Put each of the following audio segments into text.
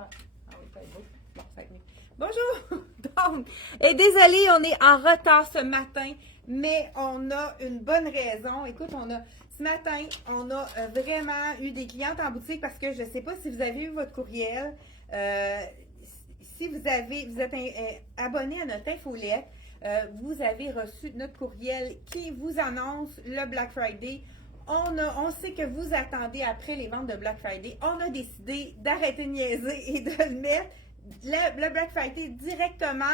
Ah oui, ça va être beau. Bon, ça va être mieux. Bonjour! Donc, et désolé, on est en retard ce matin, mais on a une bonne raison. Écoute, ce matin, on a vraiment eu des clientes en boutique parce que je ne sais pas si vous avez eu votre courriel. Si vous êtes abonné à notre infolette, vous avez reçu notre courriel qui vous annonce le Black Friday. On sait que vous attendez après les ventes de Black Friday. On a décidé d'arrêter de niaiser et de le mettre, le Black Friday, directement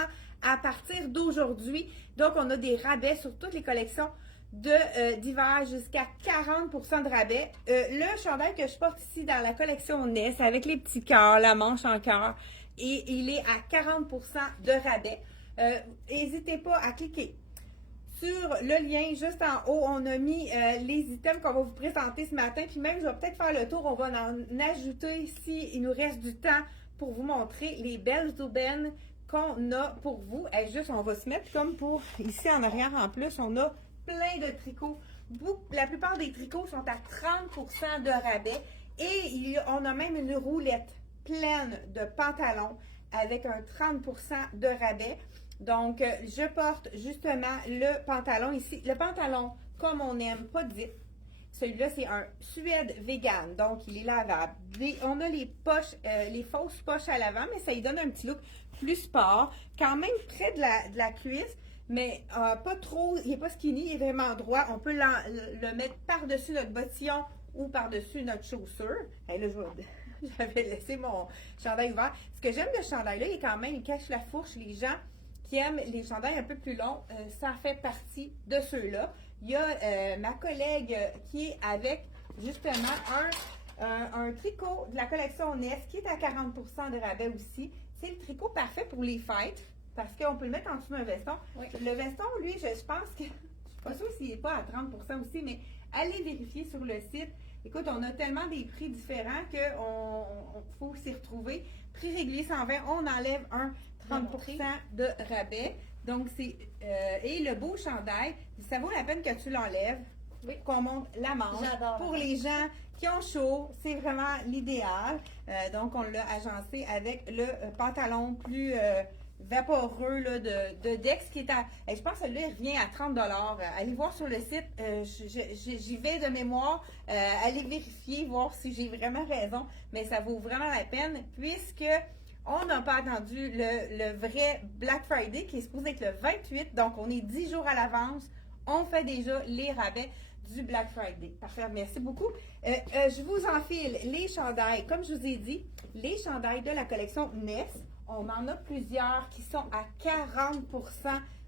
à partir d'aujourd'hui. Donc, on a des rabais sur toutes les collections d'hiver jusqu'à 40% de rabais. Le chandail que je porte ici dans la collection Ness avec les petits cœurs, la manche en cœur, et il est à 40% de rabais. N'hésitez pas à cliquer sur le lien juste en haut. On a mis les items qu'on va vous présenter ce matin. Puis même, je vais peut-être faire le tour. On va en ajouter si il nous reste du temps pour vous montrer les belles aubaines qu'on a pour vous. Et juste, on va se mettre comme pour ici en arrière en plus. On a plein de tricots. La plupart des tricots sont à 30% de rabais. Et on a même une roulette pleine de pantalons avec un 30% de rabais. Donc, je porte justement le pantalon ici. Le pantalon comme on aime, pas de zip. Celui-là, c'est un Suède vegan, donc il est lavable. On a les poches, les fausses poches à l'avant, mais ça lui donne un petit look plus sport. Quand même près de la cuisse, mais pas trop, il n'est pas skinny, il est vraiment droit. On peut le mettre par-dessus notre bottillon ou par-dessus notre chaussure. Et là, j'avais laissé mon chandail ouvert. Ce que j'aime de ce chandail-là, il cache la fourche. Les gens qui aiment les chandails un peu plus longs, ça fait partie de ceux-là. Il y a ma collègue qui est avec justement un tricot de la collection Ness qui est à 40% de rabais aussi. C'est le tricot parfait pour les fêtes parce qu'on peut le mettre en dessous d'un veston. Oui. Le veston, lui, je pense que, je ne suis pas sûre s'il n'est pas à 30% aussi, mais allez vérifier sur le site. Écoute, on a tellement des prix différents qu'il faut s'y retrouver. Prix régulier 120, on enlève un 30% de rabais. Donc, et le beau chandail, ça vaut la peine que tu l'enlèves, oui, qu'on monte la manche. J'adore. Pour les gens qui ont chaud, c'est vraiment l'idéal. Donc, on l'a agencé avec le pantalon plus vaporeux là, de Dex qui est à, je pense que celui-là, il revient à 30 $. Allez voir sur le site, j'y vais de mémoire, allez vérifier, voir si j'ai vraiment raison, mais ça vaut vraiment la peine puisque on n'a pas attendu le vrai Black Friday qui est supposé être le 28, donc on est 10 jours à l'avance, on fait déjà les rabais du Black Friday. Parfait, merci beaucoup. Je vous enfile les chandails, comme je vous ai dit, les chandails de la collection Ness. On en a plusieurs qui sont à 40%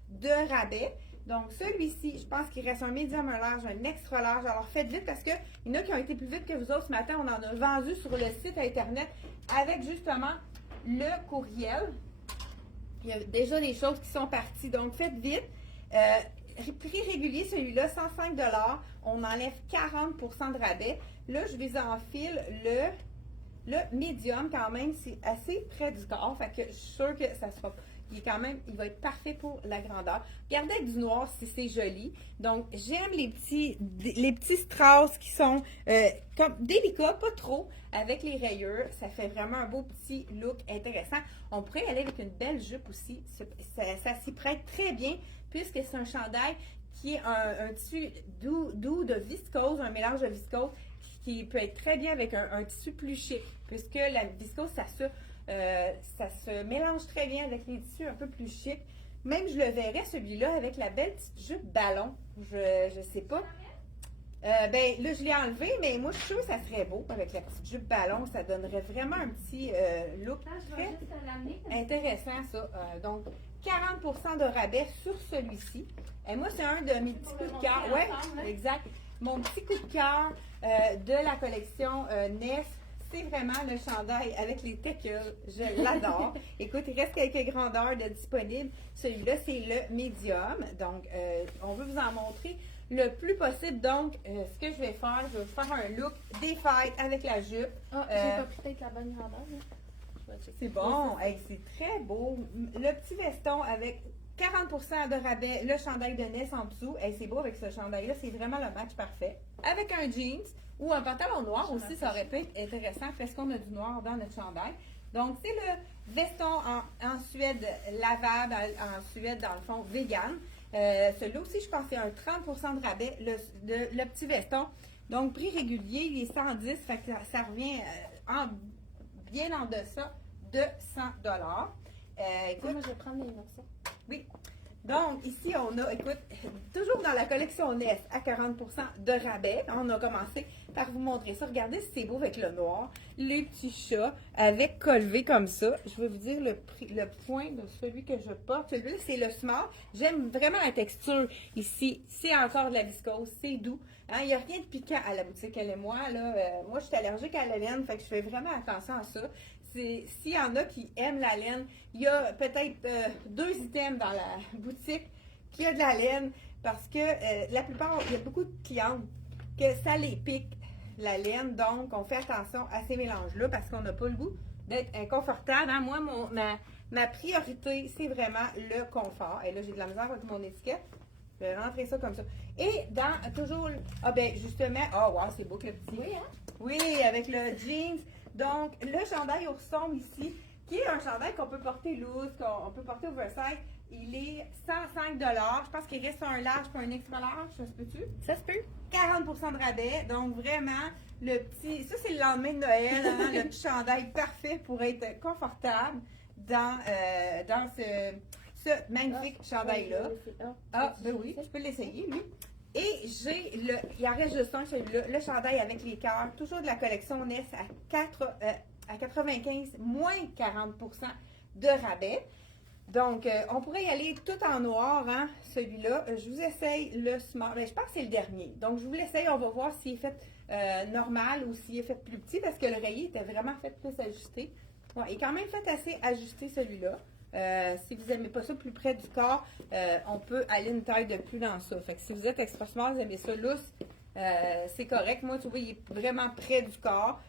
de rabais. Donc, celui-ci, je pense qu'il reste un médium, un large, un extra large. Alors, faites vite parce qu'il y en a qui ont été plus vite que vous autres ce matin. On en a vendu sur le site Internet avec justement le courriel. Il y a déjà des choses qui sont parties. Donc, faites vite. Prix régulier, celui-là, 105 $. On enlève 40% de rabais. Là, je vous enfile le médium, quand même, c'est assez près du corps. Fait que je suis sûre que ça sera. Il va être parfait pour la grandeur. Regardez avec du noir si c'est joli. Donc, j'aime les petits strass qui sont comme délicats, pas trop, avec les rayures. Ça fait vraiment un beau petit look intéressant. On pourrait aller avec une belle jupe aussi. Ça s'y prête très bien puisque c'est un chandail qui est un tissu doux de viscose, un mélange de viscose qui peut être très bien avec un tissu plus chic, puisque la viscose, ça se mélange très bien avec les tissus un peu plus chic. Même, je le verrais, celui-là, avec la belle petite jupe ballon. Je sais pas. Ben, là, je l'ai enlevé, mais moi, je suis sûre que ça serait beau avec la petite jupe ballon. Ça donnerait vraiment un petit look très intéressant, ça. Donc, 40% de rabais sur celui-ci. Et moi, c'est un de mes petits coups de cœur. Oui, exact. Mon petit coup de cœur de la collection Ness, c'est vraiment le chandail avec les teckules. Je l'adore. Écoute, il reste quelques grandeurs de disponibles. Celui-là, c'est le médium. Donc, on veut vous en montrer le plus possible. Donc, ce que je vais faire, je vais vous faire un look des fêtes avec la jupe. Ah, j'ai pas peut-être la bonne grandeur. C'est bon. Hey, c'est très beau. Le petit veston avec 40% de rabais, le chandail de Ness en dessous. Hey, c'est beau avec ce chandail-là. C'est vraiment le match parfait. Avec un jeans ou un pantalon noir aussi, ça aurait pu être intéressant parce qu'on a du noir dans notre chandail. Donc, c'est le veston en Suède lavable, en Suède, dans le fond, vegan. Celui-là aussi, je pense que c'est un 30% de rabais, le petit veston. Donc, prix régulier, il est 110, fait que ça revient bien en deçà de 100 écoute, Moi, je vais prendre les morceaux. oui. Donc, ici, on a, écoute, toujours dans la collection NES à 40% de rabais. On a commencé par vous montrer ça. Regardez si c'est beau avec le noir. Les petits chats avec collevé comme ça. Je vais vous dire le point de celui que je porte. Celui-là, c'est le Smart. J'aime vraiment la texture ici. C'est encore de la viscose. C'est doux. Hein, il n'y a rien de piquant à la boutique, elle et moi. Là, moi, je suis allergique à la laine, fait que je fais vraiment attention à ça. S'il y en a qui aiment la laine, il y a peut-être 2 items dans la boutique qui a de la laine parce que la plupart, il y a beaucoup de clientes que ça les pique la laine. Donc, on fait attention à ces mélanges-là parce qu'on n'a pas le goût d'être inconfortable. Hein? Moi, ma priorité, c'est vraiment le confort. Et là, j'ai de la misère avec mon étiquette. Je vais rentrer ça comme ça. Et dans toujours, justement, wow, c'est beau que le petit. Oui, hein? Oui, avec le jeans. Donc, le chandail ourson ici, qui est un chandail qu'on peut porter loose, qu'on peut porter oversize, il est 105 $. Je pense qu'il reste un large pour un extra large, ça se peut-tu? Ça se peut. 40% de rabais. Donc, vraiment, le petit. Ça, c'est le lendemain de Noël, hein, le petit chandail parfait pour être confortable dans ce magnifique chandail-là. Ben oui, je peux l'essayer, lui. Et il en reste juste un, celui-là, le chandail avec les cœurs, toujours de la collection NES à 95, moins 40% de rabais. Donc, on pourrait y aller tout en noir, hein, celui-là. Je vous essaye le Smart. Je pense que c'est le dernier. Donc, je vous l'essaye. On va voir s'il est fait normal ou s'il est fait plus petit parce que l'oreiller était vraiment fait plus ajusté. Ouais, il est quand même fait assez ajusté, celui-là. Si vous n'aimez pas ça plus près du corps, on peut aller une taille de plus dans ça. Fait que si vous êtes extra small, vous aimez ça lousse, c'est correct. Moi, tu vois, il est vraiment près du corps.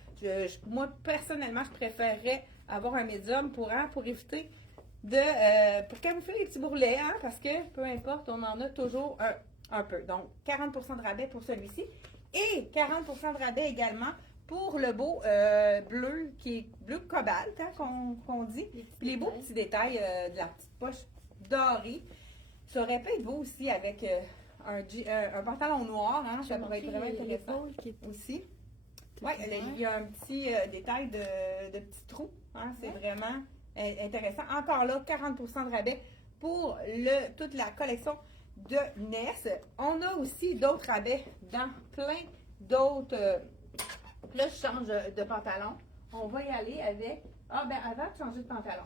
Moi, personnellement, je préférerais avoir un médium pour éviter pour camoufler les petits bourrelets, hein, parce que peu importe, on en a toujours un peu. Donc, 40% de rabais pour celui-ci et 40% de rabais également pour le beau bleu qui est bleu cobalt, hein, qu'on dit. Les beaux petits détails de la petite poche dorée. Ça aurait pu être beau aussi avec un pantalon noir, hein, ça pourrait être vraiment intéressant aussi. Oui, il y a un petit détail de petits trous, hein, c'est vraiment intéressant. Encore là, 40% de rabais pour toute la collection de NES. On a aussi d'autres rabais dans plein d'autres. Là, je change de pantalon. On va y aller avec. Avant de changer de pantalon.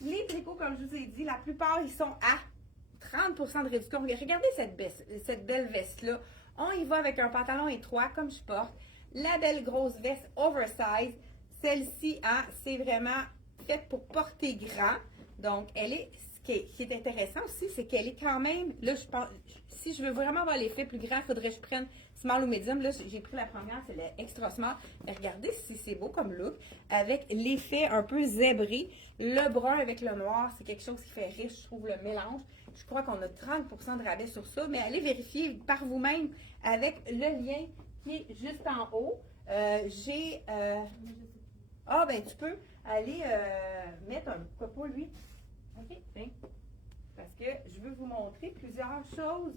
Les tricots, comme je vous ai dit, la plupart, ils sont à 30% de réduction. Regardez cette belle veste-là. On y va avec un pantalon étroit, comme je porte. La belle grosse veste oversize. Celle-ci, hein, c'est vraiment faite pour porter grand. Donc, ce qui est intéressant aussi, c'est qu'elle est quand même, là, je pense, si je veux vraiment avoir l'effet plus grand, il faudrait que je prenne small ou medium. Là, j'ai pris la première, c'est l'extra small. Mais regardez si c'est beau comme look, avec l'effet un peu zébré. Le brun avec le noir, c'est quelque chose qui fait riche, je trouve, le mélange. Je crois qu'on a 30% de rabais sur ça, mais allez vérifier par vous-même avec le lien qui est juste en haut. Tu peux aller mettre un copeau, lui. OK. Parce que je veux vous montrer plusieurs choses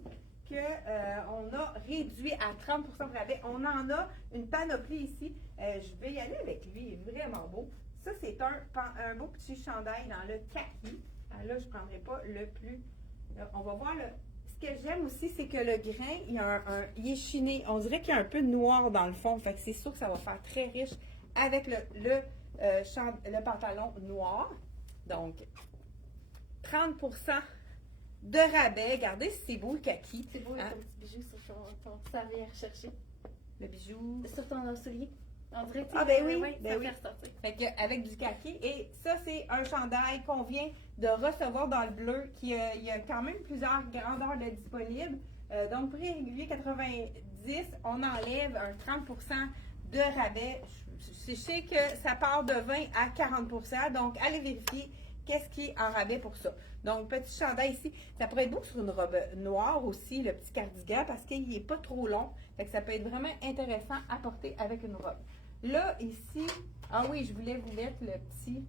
qu'on a réduit à 30% de rabais. On en a une panoplie ici. Je vais y aller avec lui. Il est vraiment beau. Ça, c'est un beau petit chandail dans le kaki. Là, je ne prendrai pas le plus. Là, on va voir ce que j'aime aussi, c'est que le grain, il est chiné. On dirait qu'il y a un peu de noir dans le fond. Fait que c'est sûr que ça va faire très riche avec le pantalon noir. Donc, 30% de rabais. Regardez si c'est beau le kaki. C'est beau, hein? Ton petit bijou sur ton ça vient rechercher. Le bijou. Sur ton soulier. On dirait que oui, ça fait ressortir. Fait que, avec du kaki. Et ça, c'est un chandail qu'on vient de recevoir dans le bleu. Il y a quand même plusieurs grandeurs de disponibles. Donc, prix régulier 90, on enlève un 30% de rabais. Je sais que ça part de 20 à 40%. Donc, allez vérifier qu'est-ce qui est en rabais pour ça. Donc, petit chandail ici. Ça pourrait être beau sur une robe noire aussi, le petit cardigan, parce qu'il n'est pas trop long. Fait que ça peut être vraiment intéressant à porter avec une robe. Là, ici, ah oui, je voulais vous mettre le petit,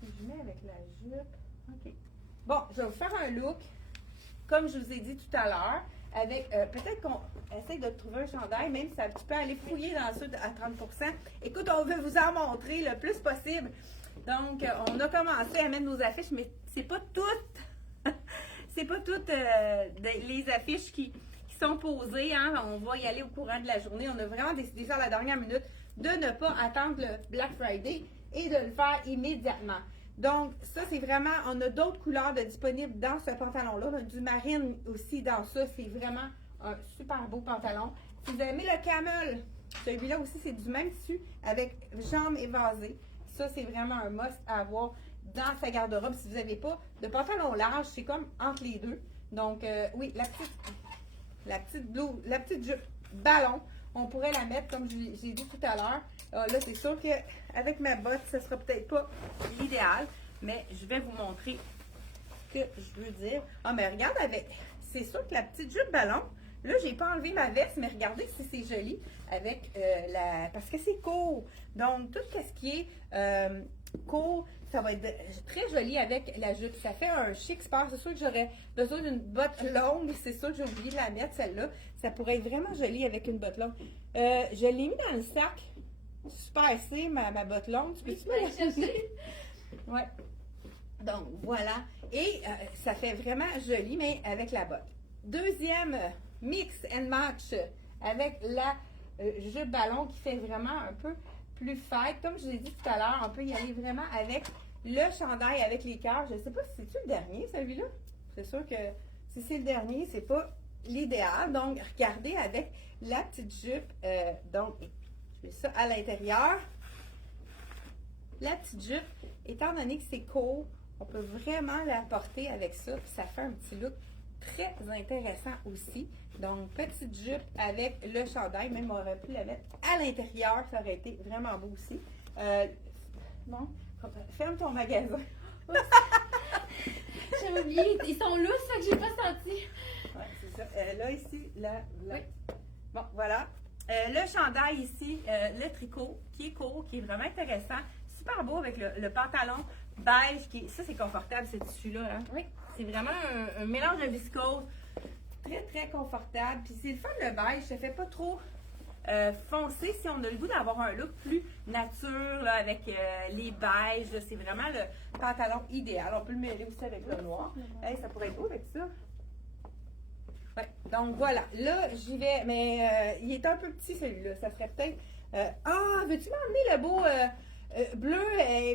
si je mets avec la jupe, ok. Bon, je vais vous faire un look, comme je vous ai dit tout à l'heure, avec, peut-être qu'on essaie de trouver un chandail, même si tu peux aller fouiller dans ça à 30%. Écoute, on veut vous en montrer le plus possible. Donc, on a commencé à mettre nos affiches, mais c'est pas toutes, c'est pas toutes les affiches qui sont posées, hein. On va y aller au courant de la journée. On a vraiment décidé ça à la dernière minute de ne pas attendre le Black Friday et de le faire immédiatement. Donc, ça, c'est vraiment, on a d'autres couleurs disponibles dans ce pantalon-là. On a du marine aussi dans ça. C'est vraiment un super beau pantalon. Si vous aimez le camel, celui-là aussi, c'est du même tissu avec jambes évasées. Ça, c'est vraiment un must à avoir dans sa garde-robe. Si vous n'avez pas de pantalon large, c'est comme entre les deux. Donc, oui, la petite jupe ballon, on pourrait la mettre comme j'ai dit tout à l'heure. Là, c'est sûr qu'avec ma botte, ce ne sera peut-être pas l'idéal, mais je vais vous montrer ce que je veux dire. Ah, mais regarde, c'est sûr que la petite jupe ballon, là, j'ai pas enlevé ma veste, mais regardez si c'est joli avec parce que c'est court. Donc, tout ce qui est court, ça va être très joli avec la jupe. Ça fait un chic sport. C'est sûr que j'aurais besoin d'une botte longue. C'est sûr que j'ai oublié de la mettre, celle-là. Ça pourrait être vraiment joli avec une botte longue. Je l'ai mis dans le sac. Super, c'est ma botte longue. Tu peux-tu me la chercher? Ouais. Donc, voilà. Et ça fait vraiment joli, mais avec la botte. Deuxième mix and match avec la jupe ballon qui fait vraiment un peu plus fête. Comme je vous ai dit tout à l'heure, on peut y aller vraiment avec le chandail avec les cœurs. Je ne sais pas si c'est-tu le dernier, celui-là. C'est sûr que si c'est le dernier, c'est pas l'idéal. Donc, regardez avec la petite jupe. Donc, je mets ça à l'intérieur. La petite jupe, étant donné que c'est court, on peut vraiment la porter avec ça. Puis ça fait un petit look très intéressant aussi. Donc, petite jupe avec le chandail. Même, on aurait pu la mettre à l'intérieur. Ça aurait été vraiment beau aussi. Bon, ferme ton magasin. J'avais oublié. Ils sont lousses, fait que j'ai pas senti. Oui, c'est ça. Là, ici, là. Oui. Bon, voilà. Le chandail ici, le tricot, qui est court, qui est vraiment intéressant. Super beau avec le pantalon beige. Ça, c'est confortable, ce tissu-là. Hein? Oui. C'est vraiment un mélange de viscose. Très, très confortable. Puis c'est le fun, le beige. Ça fait pas trop foncé si on a le goût d'avoir un look plus nature là, avec les beiges. C'est vraiment le pantalon idéal. On peut le mêler aussi avec le noir. Hey, ça pourrait être beau avec ça. Ouais. Donc voilà. Là, j'y vais. Mais il est un peu petit celui-là. Ça serait peut-être. Veux-tu m'emmener le beau bleu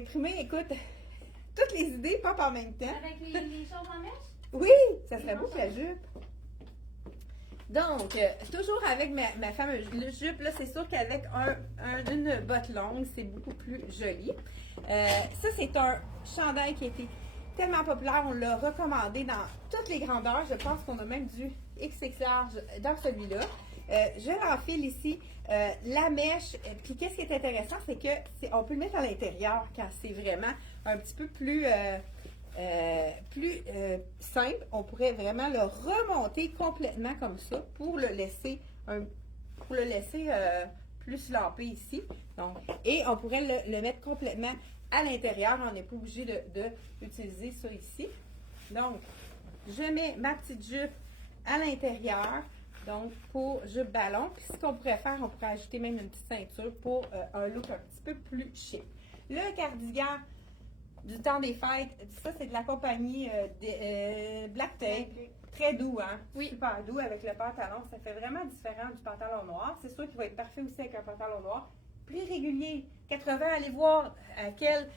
imprimé? Écoute, toutes les idées pop en même temps. Avec les choses en mèche? Oui, ça serait beau que la jupe. Donc, toujours avec ma fameuse jupe, là, c'est sûr qu'avec une botte longue, c'est beaucoup plus joli. Ça, c'est un chandail qui a été tellement populaire, on l'a recommandé dans toutes les grandeurs. Je pense qu'on a même du XXL dans celui-là. Je l'enfile ici, la mèche. Puis, qu'est-ce qui est intéressant, c'est que on peut le mettre à l'intérieur quand c'est vraiment un petit peu plus simple. On pourrait vraiment le remonter complètement comme ça pour le laisser plus lampé ici. Donc, et on pourrait le mettre complètement à l'intérieur. On n'est pas obligé d'utiliser ça ici. Donc, je mets ma petite jupe à l'intérieur. Donc, pour jupe ballon. Puis, ce qu'on pourrait faire, on pourrait ajouter même une petite ceinture pour un look un petit peu plus chic. Le cardigan du temps des fêtes, ça, c'est de la compagnie Black Tape. Très doux, hein? Oui. Super doux avec le pantalon. Ça fait vraiment différent du pantalon noir. C'est sûr qu'il va être parfait aussi avec un pantalon noir. Prix régulier, 80. Allez voir à quel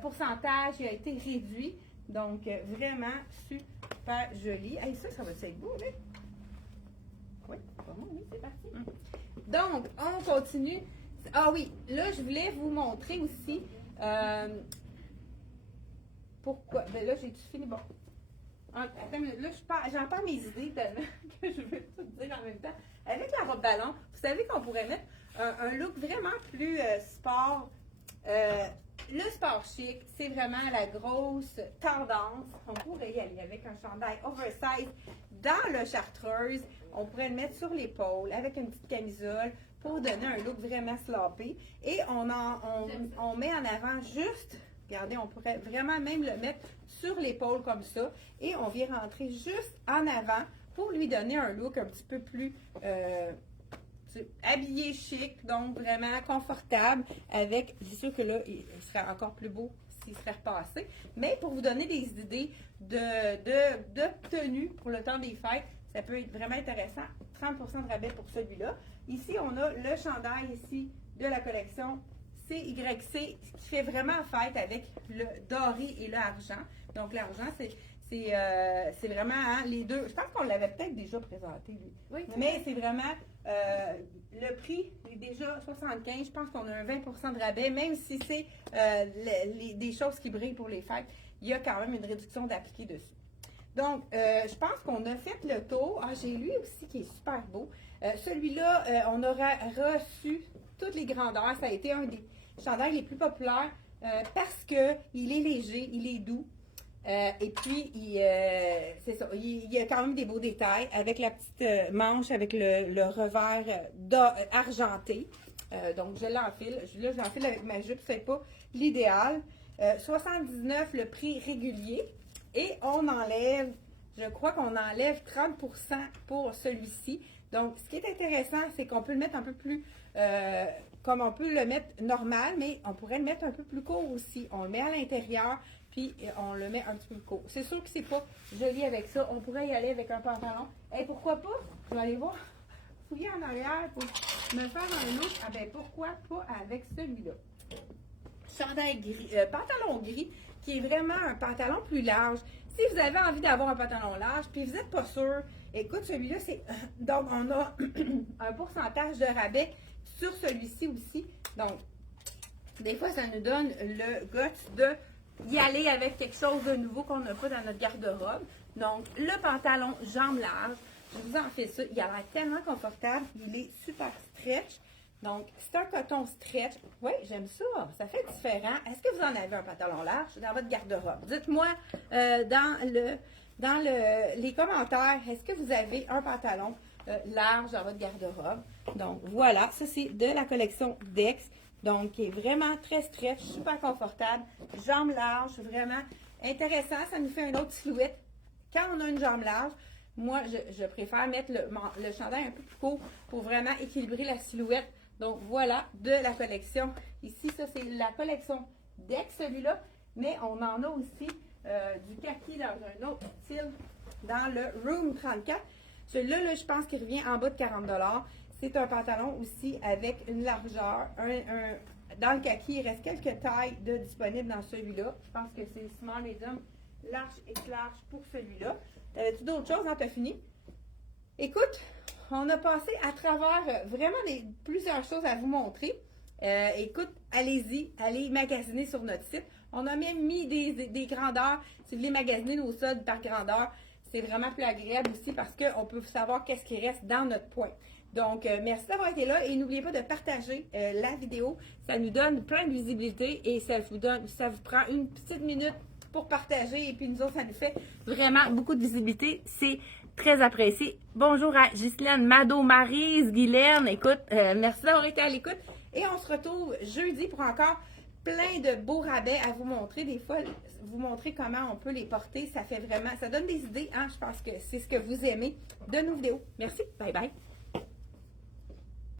pourcentage il a été réduit. Donc, vraiment super joli. Et ça va être beau, là. Oui, vraiment, oui, c'est parti. Donc, on continue. Ah oui, là, je voulais vous montrer aussi pourquoi. Ben là, j'ai-tu fini? Bon. Attends, là, j'en parle mes idées tellement que je veux tout dire en même temps. Avec la robe ballon, vous savez qu'on pourrait mettre un look vraiment plus sport. Le sport chic, c'est vraiment la grosse tendance. On pourrait y aller avec un chandail oversize dans le chartreuse. On pourrait le mettre sur l'épaule avec une petite camisole pour donner un look vraiment sloppy. Et on met en avant juste, regardez, on pourrait vraiment même le mettre sur l'épaule comme ça. Et on vient rentrer juste en avant pour lui donner un look un petit peu plus habillé chic, donc vraiment confortable avec, c'est sûr que là, il serait encore plus beau s'il serait repassé, mais pour vous donner des idées de tenue pour le temps des fêtes, ça peut être vraiment intéressant. 30% de rabais pour celui-là. Ici, on a le chandail ici de la collection CYC qui fait vraiment fête avec le doré et l'argent. Donc, l'argent, c'est vraiment hein, les deux. Je pense qu'on l'avait peut-être déjà présenté, lui. Oui. Mais c'est vraiment, le prix est déjà 75. Je pense qu'on a un 20% de rabais, même si c'est des choses qui brillent pour les fêtes. Il y a quand même une réduction d'appliquer dessus. Donc, je pense qu'on a fait le tour. Ah, j'ai lui aussi qui est super beau. Celui-là, on aura reçu toutes les grandeurs. Ça a été un des chandails les plus populaires parce qu'il est léger, il est doux. Et puis, c'est ça, il y a quand même des beaux détails avec la petite manche, avec le revers argenté. Donc, je l'enfile. Là, je l'enfile avec ma jupe, c'est pas l'idéal. 79 le prix régulier. Et on enlève, je crois qu'on enlève 30% pour celui-ci. Donc, ce qui est intéressant, c'est qu'on peut le mettre un peu plus, comme on peut le mettre normal, mais on pourrait le mettre un peu plus court aussi. On le met à l'intérieur, puis on le met un petit peu plus court. C'est sûr que c'est pas joli avec ça. On pourrait y aller avec un pantalon. Et pourquoi pas? Je vais aller voir, fouiller en arrière pour me faire un look. Ah ben, pourquoi pas avec celui-là? Chandail gris, pantalon gris, qui est vraiment un pantalon plus large. Si vous avez envie d'avoir un pantalon large, puis vous n'êtes pas sûr, écoute, celui-là, c'est... Donc, on a un pourcentage de rabais sur celui-ci aussi. Donc, des fois, ça nous donne le guts de y aller avec quelque chose de nouveau qu'on n'a pas dans notre garde-robe. Donc, le pantalon jambes larges, je vous en fais ça. Il a l'air tellement confortable. Il est super stretch. Donc, c'est un coton stretch. Oui, j'aime ça. Ça fait différent. Est-ce que vous en avez un pantalon large dans votre garde-robe? Dites-moi dans les commentaires, est-ce que vous avez un pantalon large dans votre garde-robe? Donc, voilà. Ça, c'est de la collection Dex. Donc, qui est vraiment très stretch, super confortable. Jambes larges, vraiment intéressant. Ça nous fait une autre silhouette. Quand on a une jambe large, moi, je préfère mettre le chandail un peu plus court pour vraiment équilibrer la silhouette. Donc, voilà, de la collection. Ici, ça, c'est la collection Dex, celui-là. Mais on en a aussi du kaki dans un autre style, dans le Room 34. Celui-là, là, je pense qu'il revient en bas de 40 $. C'est un pantalon aussi avec une largeur. Dans le kaki, il reste quelques tailles disponibles dans celui-là. Je pense que c'est small, medium, large et large pour celui-là. T'avais-tu d'autres choses? T'as fini? Écoute, on a passé à travers vraiment plusieurs choses à vous montrer. Écoute, allez-y, allez magasiner sur notre site. On a même mis des grandeurs. Si vous voulez magasiner nos soldes par grandeur, c'est vraiment plus agréable aussi parce qu'on peut savoir qu'est-ce qui reste dans notre point. Donc, merci d'avoir été là et n'oubliez pas de partager la vidéo. Ça nous donne plein de visibilité et ça vous prend une petite minute pour partager. Et puis nous autres, ça nous fait vraiment beaucoup de visibilité. C'est très apprécié. Bonjour à Ghislaine, Mado, Maryse, Guylaine. Écoute, merci d'avoir été à l'écoute. Et on se retrouve jeudi pour encore plein de beaux rabais à vous montrer. Des fois, vous montrer comment on peut les porter. Ça fait vraiment, ça donne des idées. Hein? Je pense que c'est ce que vous aimez de nos vidéos. Merci. Bye bye.